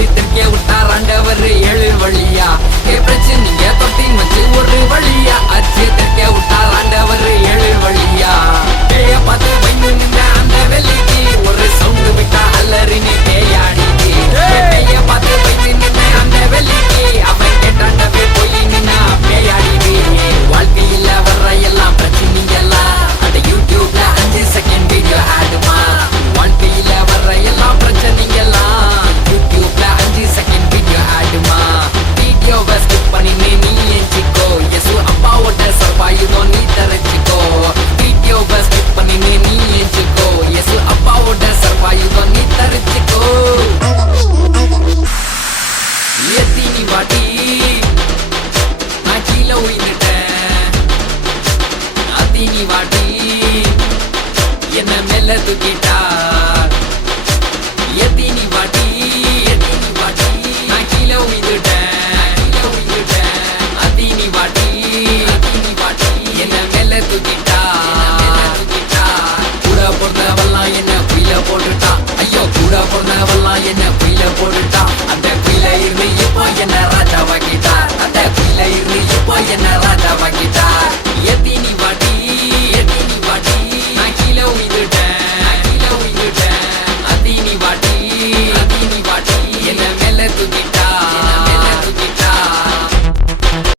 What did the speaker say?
அச்சித்திற்கே விட்டார் ஆண்டவர் ஏழு வழியா பிரச்சனைங்க தொட்டி மச்சு ஒரு வழியா அச்சித்திற்கே விட்டார் ஆண்டவர் ஏழு வழியா பேய பார்த்து வைந்து நின்ற அந்த வெள்ளிக்கு ஒரு சவுண்டு விட்டா அல்லறினே பேயாடிக்கு பேய பார்த்து வைத்து நின்ற அந்த வெள்ளிக்கு அவன் கேட்டாண்டவே போய் நின்னா பேயாடிக்கு வாழ்க்கையில வர்ற எல்லாம் பிரச்சனைங்க எல்லாம் அந்த யூடியூப்ல 5 செகண்ட் வீடியோ ஆடுமா வாழ்க்கையில வர்ற எல்லாம் பிரச்சனைங்க எல்லாம் யூடியூப்ல 5 செகண்ட் வீடியோ ஆடுமா வீடியோவை ஸ்கிப் பண்ணி நீ எஞ்சிக்கோ எசு அப்பாவோட சர்வாயுதம் நீ தரச்சிக்கோ வீடியோவை ஸ்கிப் பண்ணி நீ எஞ்சிக்கோ எசு அப்பாவோட சர்வாயுதம் நீ தரச்சிக்கோ எத்தினி வாட்டி நான் கீழே உயிர்ந்துட்டேன் அத்தினி வாட்டி என்ன மேல தூக்கிட்டார் எத்தினி வாட்டி